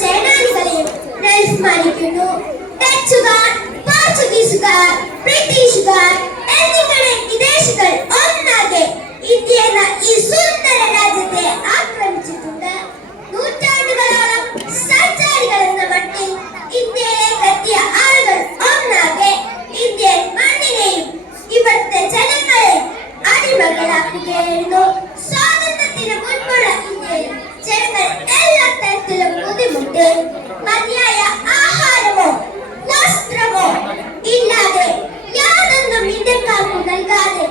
സേനാനികളെയും സ്മരിക്കുന്നു. ഡച്ചുകാർ, പോർച്ചുഗീസുകാർ, ബ്രിട്ടീഷുകാർ എന്നിങ്ങനെ വിദേശികൾ ഒന്നാകെ ഇന്ത്യ എന്ന ഈ സുന്ദര രാജ്യത്തെ ആക്രമിച്ചിട്ടുണ്ട്. നൂറ്റാണ്ടുകളോളം സഞ്ചാരികൾ എന്ന മട്ടിൽ ഇന്ത്യയിലേക്ക് എത്തിയ ആളുകൾ ഒന്നാകെ ഇന്ത്യൻ മണ്ണിനെയും ഇവിടുത്തെ ജനങ്ങളെയും അടിമകളാക്കുകയായിരുന്നു. സ്വാതന്ത്ര്യത്തിന് മുൻപുള്ള ഇന്ത്യയിൽ ജനങ്ങൾ എല്ലാ തരത്തിലും ബുദ്ധിമുട്ട്. മതിയായ ആഹാരമോ വസ്ത്രമോ ഇല്ലാതെ യാതൊന്നും ഇന്ത്യക്കാർക്ക് നൽകാതെ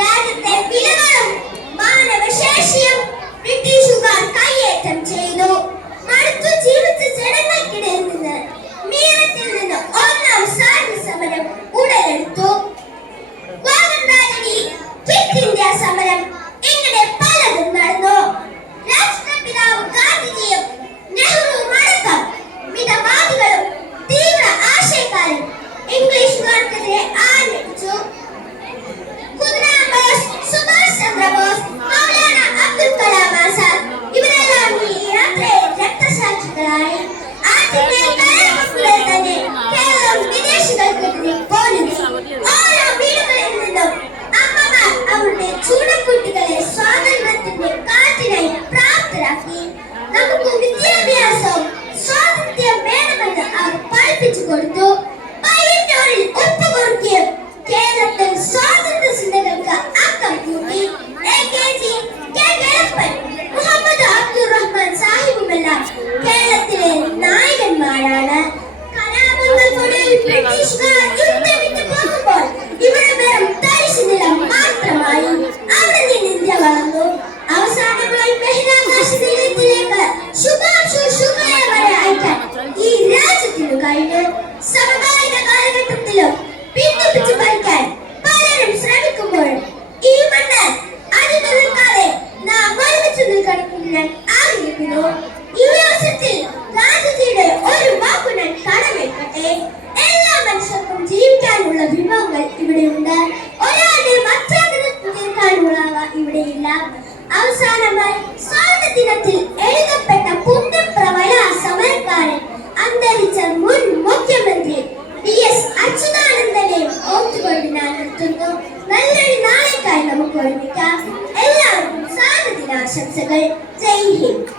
രാജ്യത്തെ വിലകളും മാനവശേഷിയും ബ്രിട്ടീഷുകാർ കയ്യേറ്റം ചെയ്തു. മടുത്തു ജീവിച്ച ജനങ്ങൾക്കിടയിൽ നിന്ന് മീററ്റിൽ നിന്ന് ഒന്നാം സ്വാതന്ത്ര്യ സമരം ഉടലെടുത്തു. ക്വിറ്റ് ഇന്ത്യ സമരം ഇങ്ങനെ പലതും നടന്നു. രാഷ്ട്രപിതാവ് ഗാന്ധിജിയും നെഹ്റുവും അടക്കം മിതവാദികളും തീവ്ര ആശയക്കാരും ഇംഗ്ലീഷുകാർക്കെതിരെ ആഞ്ഞടിച്ചു. ഖുദറാം ബോസ്, സുഭാഷ് ചന്ദ്രബോസ്, മൗലാന അബ്ദുൽ കലാം ആസാദ് ഇവരെല്ലാം ഈ യാത്രയിൽ രക്തസാക്ഷികളായി. ആദ്യമേ കലാമക്കളെ തന്നെ കേരളം വിദേശികൾക്കെതിരെ പോരുതി. ഓരോ വീടുകളിൽ നിന്നും അമ്മമാർ അവരുടെ ചൂടക്കുട്ടികളെ സ്വാതന്ത്ര്യത്തിന്റെ കാറ്റിനായി പ്രാപ്തരാക്കി. നമുക്ക് വിദ്യാഭ്യാസവും സ്വാതന്ത്ര്യം വേണമെന്ന് അവർ പഠിപ്പിച്ചു കൊടുത്തു. പയ്യന്നൂരിൽ ഒത്തുകൊടുക്കുകയും കേരളത്തിൽ സ്വാതന്ത്ര്യ ചിന്തകൾക്ക് അക്കം കൂട്ടി. AKG, K. കേളപ്പൻ, മുഹമ്മദ് അബ്ദുറഹ്മാൻ സാഹിബുമെല്ലാം കേരളത്തിലെ നായകന്മാരാണ്. കലാപങ്ങളിലൂടെ ബ്രിട്ടീഷുകാർ യുദ്ധം വിട്ടു പോകുമ്പോൾ ഇവിടെ വെറും തരിശു നിലം മാത്രമായി. അവിടെ നിന്ന് ഇന്ത്യ വളർന്നു. അവസാനമായി ബഹിരാകാശ നിലയത്തിലേക്ക് ശുഭാംശു ശുക്ലയെ വരെ അയക്കാൻ ഈ രാജ്യത്തിനു കഴിഞ്ഞു. സമകാലിക കാലഘട്ടത്തിലും ഭിന്നിപ്പിച്ചു ഭരിക്കാൻ പലരും ശ്രമിക്കുമ്പോൾ ഈ മണ്ണ് അതിനൊരുക്കാതെ നാം ഒരുമിച്ച് നിൽക്കണമെന്ന് ഞാൻ ആഗ്രഹിക്കുന്നു. ഈ അവസരത്തിൽ ഗാന്ധിജിയുടെ ഒരു വാക്കു ഞാൻ കടമേൽക്കട്ടെ. എല്ലാ മനുഷ്യർക്കും ജീവിക്കാനുള്ള വിഭവങ്ങൾ ഇവിടെയുണ്ട്. ഒരാളുടെ മറ്റാഗ്രഹത്തിൽ തീർക്കാനുള്ളവ ഇവിടെയില്ല. അവസാനമായി സ്വാതന്ത്ര്യദിനത്തിൽ എഴുതപ്പെട്ട പുണ്യപ്രവയ സമരക്കാരൻ അന്തരിച്ച മുൻ മുഖ്യമന്ത്രി DS അച്യുതാനന്ദനെ ഓർത്തുകൊണ്ട് ഞാൻ നിർത്തുന്നു. നല്ലൊരു നാളേക്കായി നമുക്ക് ഒരുമിക്കാം. എല്ലാവർക്കും സ്വാതന്ത്ര്യദിനാശംസകൾ. ജയ് ഹിന്ദ്.